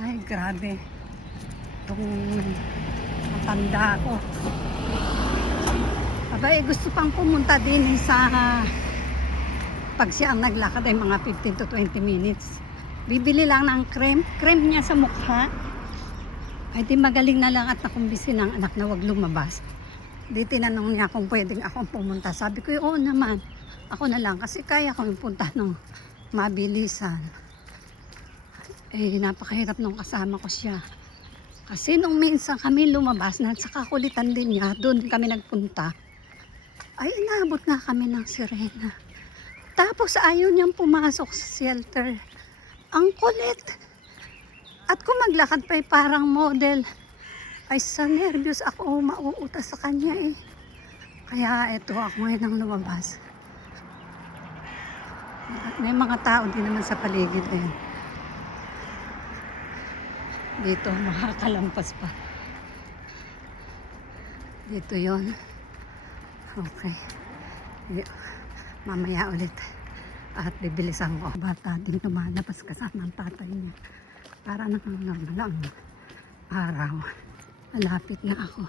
Ay, grabe. Itong matanda ko. Abay, gusto pang pumunta din sa pag siya ang naglakad ay mga 15 to 20 minutes. Bibili lang ng cream niya sa mukha. Ay di magaling na lang at nakumbisi ng anak na wag lumabas. Di tinanong niya kung pwedeng akong pumunta. Sabi ko, oo naman. Ako na lang kasi kaya ko yung punta ng mabilisan. Eh, napakahirap nung kasama ko siya. Kasi nung minsan kami lumabas na sa kakulitan din niya, doon kami nagpunta. Ay, inabot nga kami ng sirena. Tapos ayaw niyang pumasok sa shelter. Ang kulit. At kung maglakad pa parang model. Ay, sa nervyos ako mauutas sa kanya eh. Kaya eto ako ngayon ang lumabas. May mga tao din naman sa paligid eh. Dito makakalampas pa. Dito yon. Okay. Mamaya ulit. At bibilisan ko. Bata din lumalabas kasama ang tatay niya. Para normal ang araw. Malapit na ako.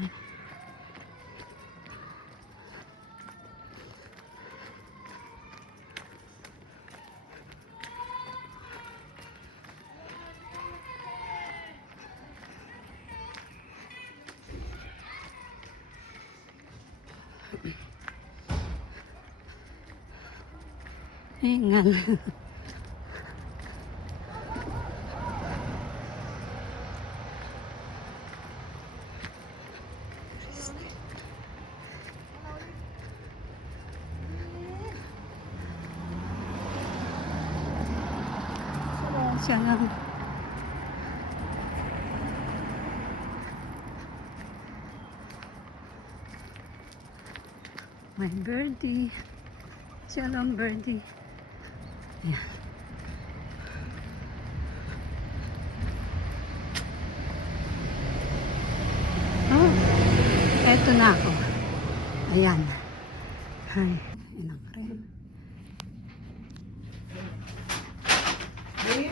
Ay. Hingal. Siya lang. My birdie. Siya lang birdie. Yan. Oh, eto na ako. Ayan. Ay, inang cream. Okay.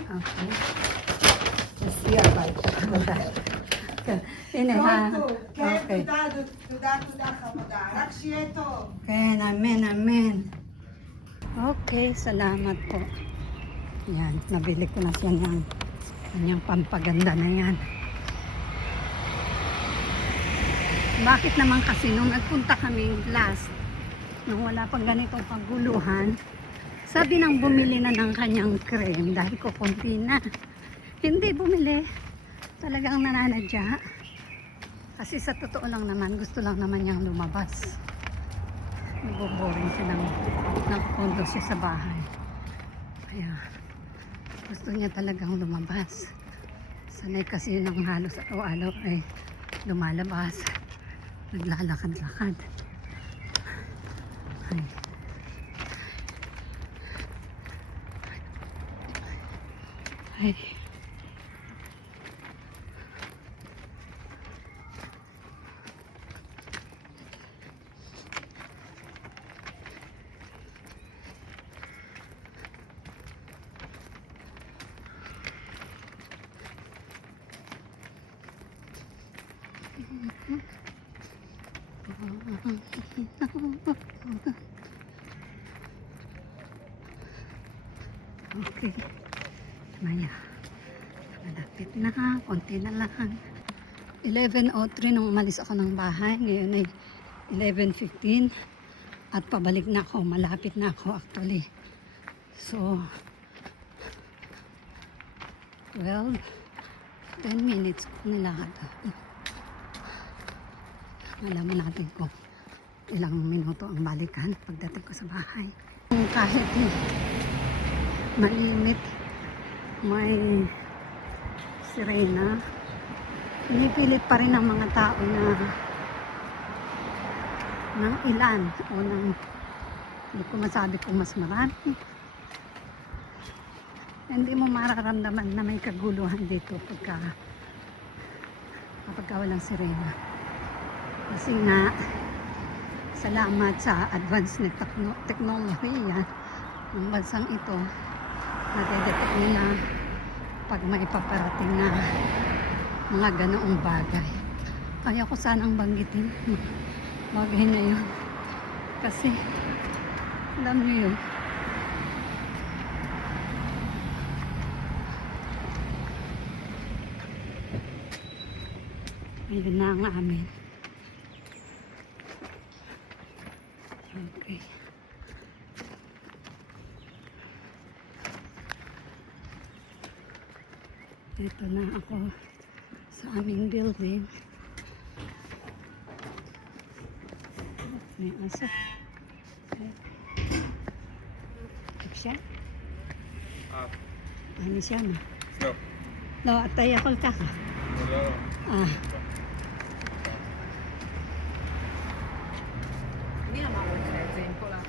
הנה, אוקיי. תודה חמודה, רק שיהיה טוב. כן, amen, amen. Okay, salamat po. Yan, nabili ko na siya ng kanyang pampaganda na yan. Bakit naman kasi nung nagpunta kami last, nung wala pang ganitong paguluhan, sabi nang bumili na ng kanyang cream dahil ko konti na. Hindi bumili. Talagang nananadya. Kasi sa totoo lang naman, gusto lang naman niyang lumabas. Nagbo-boring siya ng kondo siya sa bahay. Kaya gusto niya talagang lumabas. Sanay kasi ng halos araw-araw ay lumalabas. Naglalakad-lakad. Ay. Ay. Okay. Maya. Malapit na. Konti na lang. 11:03 nung umalis ako ng bahay. Ngayon ay 11:15. At pabalik na ako. Malapit na ako actually. So, 12, 10 minutes nilakad. Alaman natin kung ilang minuto ang balikan pagdating ko sa bahay. Kahit mainit, may sirena, pinipilit pa rin ng mga tao na ng ilan o ng, hindi ko masabi kung mas marami. Hindi mo mararamdaman na may kaguluhan dito kapag walang sirena. Kasi nga, salamat sa advanced na teknolohiya ng bansang ito, nadedetect nila pag may paparating na mga ganoong bagay. Ayaw ko sanang banggitin bagay na yun. Kasi, alam niyo yun, ayun na ang amin. Okay. Ito na ako sa aming building. May aso. Siya? Ano siya na? No. No, atay ako ka. Ah. Mia mamma per esempio la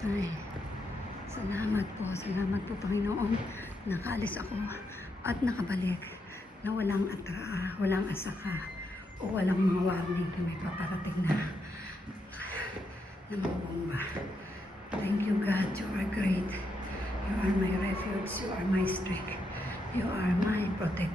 Ay, salamat po Panginoon. Nakaalis ako at nakabalik na walang asaka o walang mga warning na may paparating na mga bomba. Thank you God, you are great. You are my refuge, you are my strength, you are my protector.